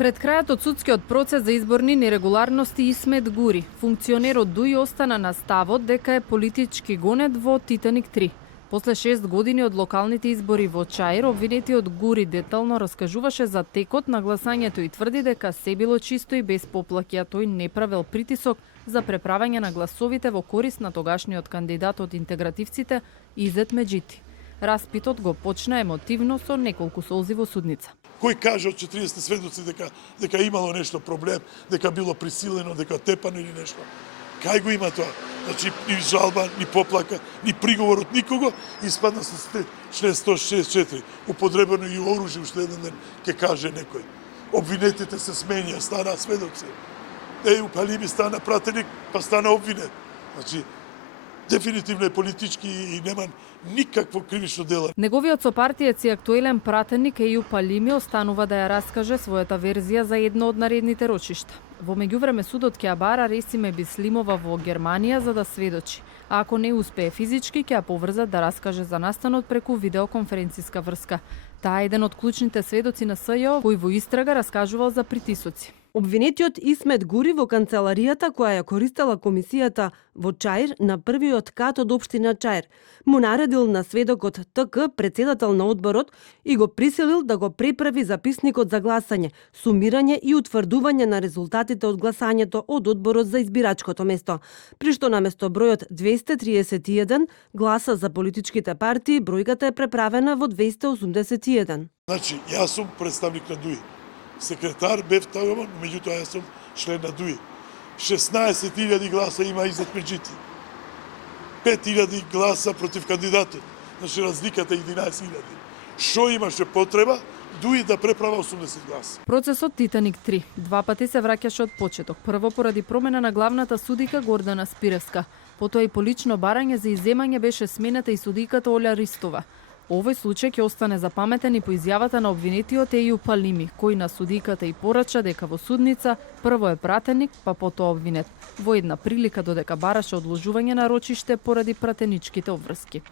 Пред крајот од судскиот процес за изборни нерегуларности Исмет Гури, функционерот Дуи остана на ставот дека е политички гонет во Титаник 3. После 6 години од локалните избори во Чаир, обвинетиот Гури детално раскажуваше за текот на гласањето и тврди дека се било чисто и без поплаки, а тој не правел притисок за преправање на гласовите во корист на тогашниот кандидат од интегративците Изет Меджити. Распитот го почна емотивно со неколку солзи во судница. Кој каже од 40 сведоци дека имало нешто проблем, дека било присилено, дека тепано или нешто? Кај го има тоа? Значи, ни жалба, ни поплака, ни приговор од никого, испадна со член 164. Употребено и оружје, уште еден ден ќе каже некој. Обвинетите се сменија, стана сведоци. Упалими стана пратеник, па стана обвинет. Значи, дефинитивно е политички и нема никакво кривично дело. Неговиот сопартиец и актуелен пратеник Еју Палими останува да ја раскаже својата верзија за едно од наредните рочишта. Во меѓувреме судот ќе ја бара Ресиме Бислимова во Германија за да сведочи, а ако не успее физички ќе ја поврзат да раскаже за настанот преку видеоконференциска врска. Таа е еден од клучните сведоци на СЈО кој во истрага раскажувал за притисоци. Обвинетиот Исмет Гури во канцеларијата која ја користела комисијата во Чаир на првиот кат од општина Чаир му наредил на сведокот ТК, председател на одборот, и го присилил да го преправи записникот за гласање, сумирање и утврдување на резултатите од гласањето од одборот за избирачкото место, при што наместо бројот 231 гласа за политичките партии, бројката е преправена во 281. Значи, јас сум представник на ДУИ. Секретар бев таму, меѓутоа јас сум член на ДУИ. 16.000 гласа има Изет Меджити. 5.000 гласа против кандидатот. Значи разликата е 11.000. Што имаше потреба? ДУИ да преправа 80 гласа. Процесот Титаник 3 два пати се враќаше од почеток. Прво поради промена на главната судика Гордана Спиревска. Потоа и по лично барање за изземање беше смената и судиката Оля Ристова. Овој случај ќе остане запаметен и по изјавата на обвинетиот Еју Палими, кој на судиката и порача дека во судница прво е пратеник, па потоа обвинет. Во една прилика додека бараше одложување на рочиште поради пратеничките обврски.